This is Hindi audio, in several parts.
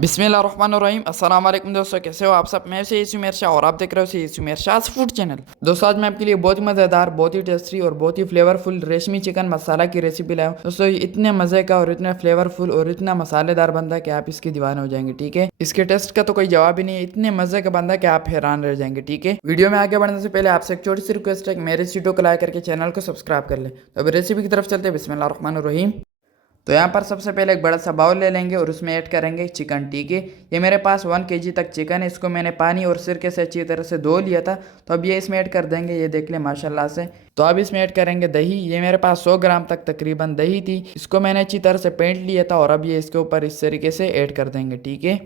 बिस्मिल्लाहिर्रहमानिर्रहीम अस्सलाम वालेकुम दोस्तों, कैसे हो आप सब। मैं से यूसुफ शाह और आप देख रहे हो यूसुफ शाह फूड चैनल। दोस्तों आज मैं आपके लिए बहुत ही मज़ेदार, बहुत ही टेस्टी और बहुत ही फ्लेवरफुल रेशमी चिकन मसाला की रेसिपी लाया हूं। दोस्तों ये इतने मज़े का और इतना फ्लेवरफुल और इतना मसालेदार बनता है कि आप इसके दीवाने हो जाएंगे। ठीक है, इसके टेस्ट का तो कोई जवाब ही नहीं है, इतने मज़े का बनता है कि आप हैरान रह जाएंगे। ठीक है, वीडियो में आगे बढ़ने से पहले आपसे एक छोटी सी रिक्वेस्ट है कि मेरे वीडियो को लाइक करके चैनल को सब्सक्राइब कर ले। तो अभी रेसिपी की तरफ चलते हैं। बिस्मिल्लाहिर्रहमानिर्रहीम। तो यहाँ पर सबसे पहले एक बड़ा सा बाउल ले लेंगे और उसमें ऐड करेंगे चिकन। ठीक है, ये मेरे पास 1 kg तक चिकन है। इसको मैंने पानी और सिरके से अच्छी तरह से धो लिया था। तो अब ये इसमें ऐड कर देंगे, ये देख लें माशाल्लाह से। तो अब इसमें ऐड करेंगे दही। ये मेरे पास 100 ग्राम तक तकरीबन दही थी, इसको मैंने अच्छी तरह से पेंट लिया था और अब ये इसके ऊपर इस तरीके से ऐड कर देंगे। ठीक है,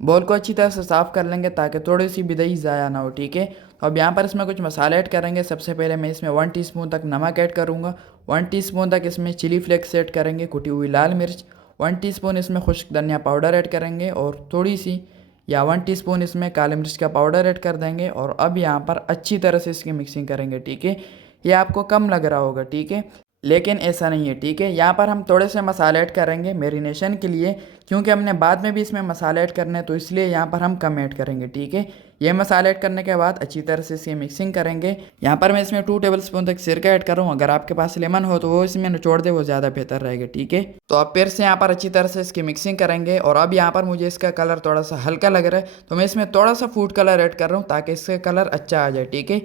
बॉल को अच्छी तरह से साफ़ कर लेंगे ताकि थोड़ी सी भी दही ज़ाया ना हो। ठीक है, तो अब यहाँ पर इसमें कुछ मसाले ऐड करेंगे। सबसे पहले मैं इसमें 1 टीस्पून तक नमक ऐड करूँगा, 1 टीस्पून तक इसमें चिली फ्लेक्स ऐड करेंगे, कुटी हुई लाल मिर्च, 1 टीस्पून इसमें खुश्क धनिया पाउडर ऐड करेंगे और थोड़ी सी या 1 टीस्पून इसमें काली मिर्च का पाउडर ऐड कर देंगे। और अब यहाँ पर अच्छी तरह से इसकी मिक्सिंग करेंगे। ठीक है, ये आपको कम लग रहा होगा, ठीक है, लेकिन ऐसा नहीं है। ठीक है, यहाँ पर हम थोड़े से मसाले ऐड करेंगे मैरिनेशन के लिए, क्योंकि हमने बाद में भी इसमें मसाले ऐड करने हैं, तो इसलिए यहाँ पर हम कम ऐड करेंगे। ठीक है, ये मसाले ऐड करने के बाद अच्छी तरह से इसकी मिक्सिंग करेंगे। यहाँ पर मैं इसमें 2 टेबलस्पून तक सिरका ऐड कर रहा हूँ। अगर आपके पास लेमन हो तो वो इसमें निचोड़ दे, वो ज़्यादा बेहतर रहेगा। ठीक है, तो आप फिर से यहाँ पर अच्छी तरह से इसकी मिक्सिंग करेंगे। और अब यहाँ पर मुझे इसका कलर थोड़ा सा हल्का लग रहा है, तो मैं इसमें थोड़ा सा फूड कलर ऐड कर रहा हूँ ताकि इसका कलर अच्छा आ जाए। ठीक है,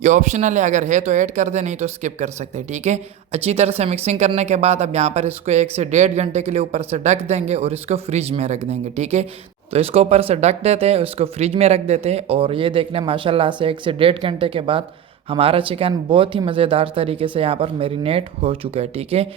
ये ऑप्शनल है, अगर है तो ऐड कर दे, नहीं तो स्किप कर सकते हैं। ठीक है, अच्छी तरह से मिक्सिंग करने के बाद अब यहाँ पर इसको 1 से 1.5 घंटे के लिए ऊपर से ढक देंगे और इसको फ्रिज में रख देंगे। ठीक है, तो इसको ऊपर से ढक देते हैं, उसको फ्रिज में रख देते हैं। और ये देख लें माशाल्लाह से 1 से 1.5 घंटे के बाद हमारा चिकन बहुत ही मज़ेदार तरीके से यहाँ पर मैरिनेट हो चुका है। ठीक है,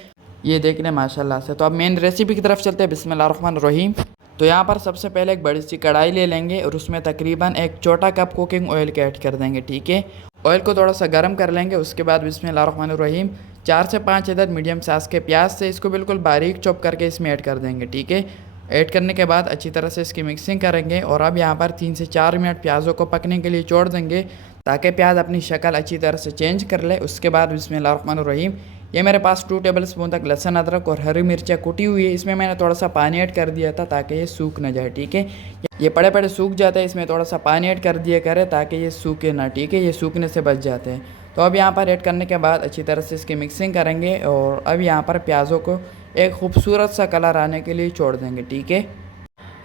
ये देख लें माशाल्लाह से। तो अब मेन रेसिपी की तरफ चलते हैं। बिस्मिल्लाहिर्रहमानिर्रहीम। तो यहाँ पर सबसे पहले एक बड़ी सी कढ़ाई ले लेंगे और उसमें तकरीबन 1 छोटा कप कुकिंग ऑयल के ऐड कर देंगे। ठीक है, ऑयल को थोड़ा सा गर्म कर लेंगे। उसके बाद बिस्मिल्लाहिर्रहमानिर्रहीम 4 से 5 अदद मीडियम साइज़ के प्याज से इसको बिल्कुल बारीक चॉप करके इसमें ऐड कर देंगे। ठीक है, ऐड करने के बाद अच्छी तरह से इसकी मिक्सिंग करेंगे। और अब यहाँ पर 3 से 4 मिनट प्याज़ों को पकने के लिए छोड़ देंगे ताकि प्याज अपनी शक्ल अच्छी तरह से चेंज कर ले। उसके बाद बिस्मिल्लाहिर्रहमानिर्रहीम ये मेरे पास 2 टेबलस्पून तक लहसुन अदरक और हरी मिर्चा कुटी हुई है, इसमें मैंने थोड़ा सा पानी ऐड कर दिया था ताकि ये सूख ना जाए। ठीक है, ये पड़े पड़े सूख जाते हैं, इसमें थोड़ा सा पानी ऐड कर दिया करें ताकि ये सूखे ना। ठीक है, ये सूखने से बच जाते हैं। तो अब यहाँ पर ऐड करने के बाद अच्छी तरह से इसकी मिक्सिंग करेंगे और अब यहाँ पर प्याज़ों को एक खूबसूरत सा कलर आने के लिए छोड़ देंगे। ठीक है,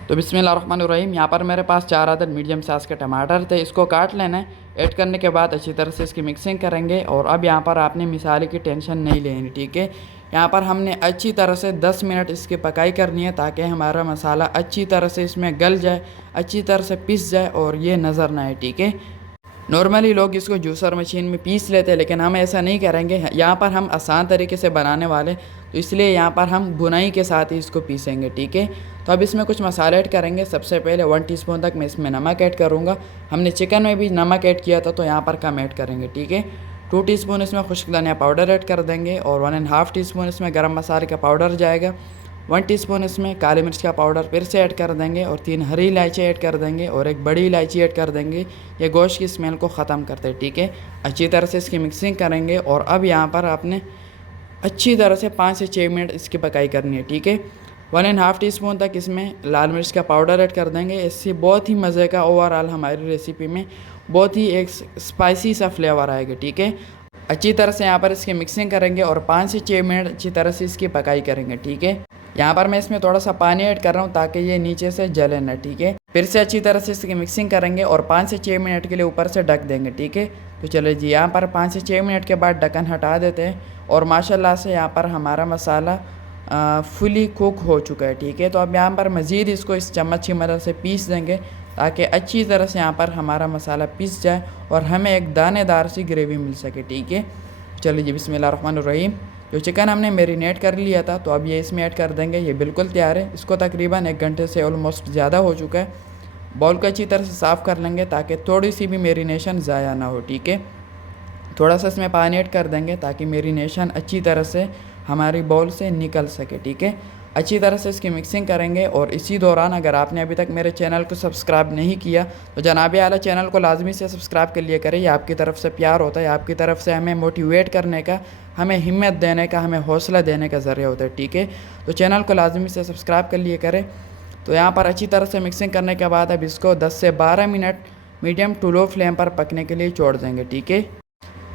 तो बिस्मिल्लाहिर्रहमानिर्रहीम यहाँ पर मेरे पास 4 अदद मीडियम साइज़ के टमाटर थे, इसको काट लेना है। ऐड करने के बाद अच्छी तरह से इसकी मिक्सिंग करेंगे। और अब यहाँ पर आपने मिसाले की टेंशन नहीं लेनी। ठीक है, यहाँ पर हमने अच्छी तरह से 10 मिनट इसकी पकाई करनी है ताकि हमारा मसाला अच्छी तरह से इसमें गल जाए, अच्छी तरह से पिस जाए और ये नज़र ना आए। ठीक है, नॉर्मली लोग इसको जूसर मशीन में पीस लेते हैं, लेकिन हम ऐसा नहीं करेंगे। यहाँ पर हम आसान तरीके से बनाने वाले, तो इसलिए यहाँ पर हम भुनाई के साथ ही इसको पीसेंगे। ठीक है, तो अब इसमें कुछ मसाले ऐड करेंगे। सबसे पहले 1 टीस्पून तक मैं इसमें नमक ऐड करूँगा। हमने चिकन में भी नमक ऐड किया था, तो यहाँ पर कम ऐड करेंगे। ठीक है, 2 टीस्पून इसमें खुश्क धनिया पाउडर ऐड कर देंगे और 1.5 टीस्पून इसमें गरम मसाले का पाउडर जाएगा। 1 टीस्पून इसमें काली मिर्च का पाउडर फिर से ऐड कर देंगे और 3 हरी इलायची ऐड कर देंगे और 1 बड़ी इलायची ऐड कर देंगे। ये गोश्त की स्मेल को ख़त्म करते हैं। ठीक है, अच्छी तरह से इसकी मिक्सिंग करेंगे। और अब यहाँ पर आपने अच्छी तरह से 5 से 6 मिनट इसकी पकाई करनी है। ठीक है, 1.5 टीस्पून तक इसमें लाल मिर्च का पाउडर ऐड कर देंगे। इससे बहुत ही मज़े का ओवरऑल हमारी रेसिपी में बहुत ही एक स्पाइसी सा फ्लेवर आएगा। ठीक है, अच्छी तरह से यहाँ पर इसकी मिक्सिंग करेंगे और 5 से 6 मिनट अच्छी तरह से इसकी पकाई करेंगे। ठीक है, यहाँ पर मैं इसमें थोड़ा सा पानी ऐड कर रहा हूँ ताकि ये नीचे से जले ना। ठीक है, फिर से अच्छी तरह से इसकी मिक्सिंग करेंगे और 5 से 6 मिनट के लिए ऊपर से ढक देंगे। ठीक है, तो चलो जी, यहाँ पर 5 से 6 मिनट के बाद ढक्कन हटा देते हैं और माशाल्लाह से यहाँ पर हमारा मसाला फुली कुक हो चुका है। ठीक है, तो अब यहाँ पर मज़ीद इसको इस चम्मच की मदद से पीस देंगे ताकि अच्छी तरह से यहाँ पर हमारा मसाला पीस जाए और हमें एक दानेदार सी ग्रेवी मिल सके। ठीक है, चलिए जी, बिस्मिल्लाहिर्रहमानिर्रहीम। जो चिकन हमने मैरिनेट कर लिया था, तो अब ये इसमें ऐड कर देंगे। ये बिल्कुल तैयार है, इसको तकरीबन 1 घंटे से ऑलमोस्ट ज़्यादा हो चुका है। बाउल को अच्छी तरह से साफ़ कर लेंगे ताकि थोड़ी सी भी मैरिनेशन ज़ाया ना हो। ठीक है, थोड़ा सा इसमें पानी ऐड कर देंगे ताकि मैरिनेशन अच्छी तरह से हमारी बाउल से निकल सके। ठीक है, अच्छी तरह से इसकी मिक्सिंग करेंगे। और इसी दौरान अगर आपने अभी तक मेरे चैनल को सब्सक्राइब नहीं किया तो जनाब आला चैनल को लाजमी से सब्सक्राइब कर लिया करें। ये आपकी तरफ से प्यार होता है, आपकी तरफ से हमें मोटिवेट करने का, हमें हिम्मत देने का, हमें हौसला देने का ज़रिया होता है। ठीक है, तो चैनल को लाजमी से सब्सक्राइब कर लिया करें तो यहाँ पर अच्छी तरह से मिक्सिंग करने के बाद अब इसको 10 से 12 minute medium to low flame पर पकने के लिए छोड़ देंगे, ठीक है।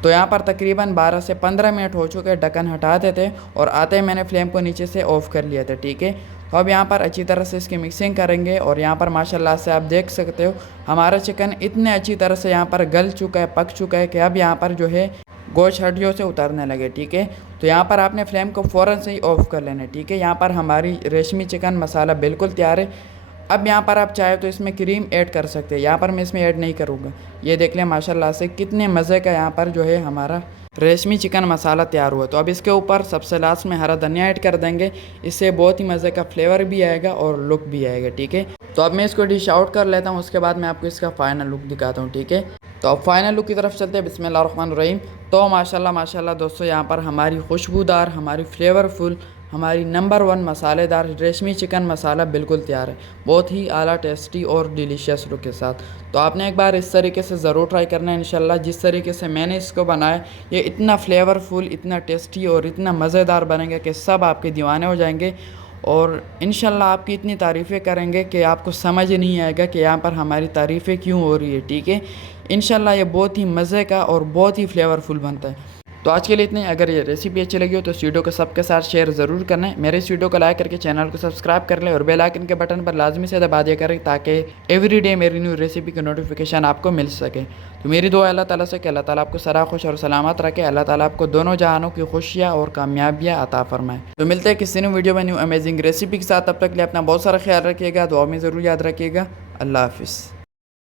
तो यहाँ पर तकरीबन 12 से 15 मिनट हो चुके, ढक्कन हटा देते और आते ही मैंने फ्लेम को नीचे से ऑफ़ कर लिया था, ठीक है। तो अब यहाँ पर अच्छी तरह से इसकी मिक्सिंग करेंगे और यहाँ पर माशाल्लाह से आप देख सकते हो हमारा चिकन इतने अच्छी तरह से यहाँ पर गल चुका है, पक चुका है कि अब यहाँ पर जो है गोश्त हड्डियों से उतरने लगे, ठीक है। तो यहाँ पर आपने फ्लेम को फ़ौरन से ही ऑफ़ कर लेना है, ठीक है। यहाँ पर हमारी रेशमी चिकन मसाला बिल्कुल तैयार है। अब यहाँ पर आप चाहे तो इसमें क्रीम ऐड कर सकते हैं, यहाँ पर मैं इसमें ऐड नहीं करूँगा। ये देख लें माशाल्लाह से कितने मज़े का यहाँ पर जो है हमारा रेशमी चिकन मसाला तैयार हुआ। तो अब इसके ऊपर सबसे लास्ट में हरा धनिया ऐड कर देंगे, इससे बहुत ही मज़े का फ्लेवर भी आएगा और लुक भी आएगा, ठीक है। तो अब मैं इसको डिश आउट कर लेता हूँ, उसके बाद मैं आपको इसका फ़ाइनल लुक दिखाता हूँ, ठीक है। तो अब फाइनल लुक की तरफ चलते हैं, बिस्मिल्लाहिर्रहमानिर्रहीम। तो माशाल्लाह माशाल्लाह दोस्तों, यहाँ पर हमारी खुशबूदार, हमारी फ्लेवरफुल, हमारी नंबर 1 मसालेदार रेशमी चिकन मसाला बिल्कुल तैयार है, बहुत ही आला, टेस्टी और डिलीशियस लुक के साथ। तो आपने एक बार इस तरीके से ज़रूर ट्राई करना है इंशाल्लाह। जिस तरीके से मैंने इसको बनाया, ये इतना फ्लेवरफुल, इतना टेस्टी और इतना मज़ेदार बनेगा कि सब आपके दीवाने हो जाएंगे और इंशाल्लाह आपकी इतनी तारीफ़ें करेंगे कि आपको समझ ही नहीं आएगा कि यहाँ पर हमारी तारीफ़ें क्यों हो रही है, ठीक है। इंशाल्लाह ये बहुत ही मज़े का और बहुत ही फ्लेवरफुल बनता है। तो आज के लिए इतने। अगर ये रेसिपी अच्छी लगी हो तो इस वीडियो को सबके साथ शेयर ज़रूर करना है। मेरे इस वीडियो को लाइक करके चैनल को सब्सक्राइब कर लें और बेल आइकन के बटन पर लाजमी से दबा दिया करें ताकि एवरीडे मेरी न्यू रेसिपी की नोटिफिकेशन आपको मिल सके। तो मेरी दुआ अल्लाह ताला से कि अल्लाह ताला आपको सरा खुश और सलामत रखे, अल्लाह ताला आपको दोनों जहानों की खुशियाँ और कामयाबियाँ अता फरमाए। तो मिलते हैं किसी न्यू वीडियो में न्यू अमेजिंग रेसिपी के साथ। तब तक के लिए अपना बहुत सारा ख्याल रखिएगा, दुआ में ज़रूर याद रखिएगा। अल्लाह हाफिज़।